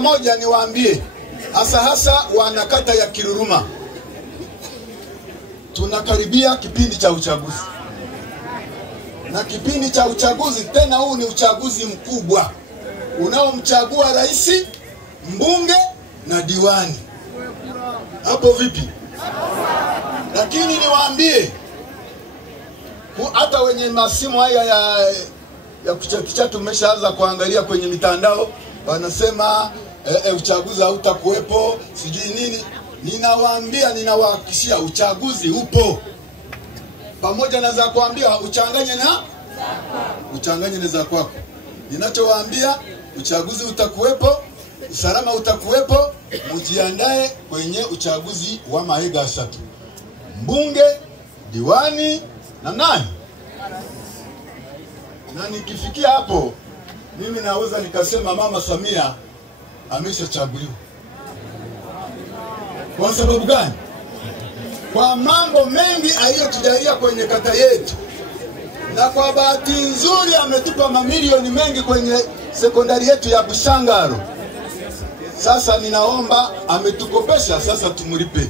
Moja niwaambie hasa wanakata ya Kiruruma, tunakaribia kipindi cha uchaguzi. Na kipindi cha uchaguzi tena, huu ni uchaguzi mkubwa unaomchagua rais, mbunge na diwani. Hapo vipi? Lakini niwaambie hata wenye masimu haya ya kuchakicha tumeshaanza kuangalia kwenye mitandao, wanasema uchaguzi hautakuwepo sijui nini. Ninawaambia, ninawahakikishia uchaguzi upo. Pamoja na za kuambia uchanganye na za kwako. Ninachowaambia, uchaguzi utakuwepo, usalama utakuwepo, mujiandae kwenye uchaguzi wa Mahiga 3. Mbunge, diwani na nani? Na nikifikia hapo, mimi naweza nikasema Mama Samia ameshachaguliwa. Kwa sababu gani? Kwa mambo mengi aliyotujalia kwenye kata yetu, na kwa bahati nzuri ametupa mamilioni mengi kwenye sekondari yetu ya Bushangaro. Sasa ninaomba, ametukopesha, sasa tumlipe.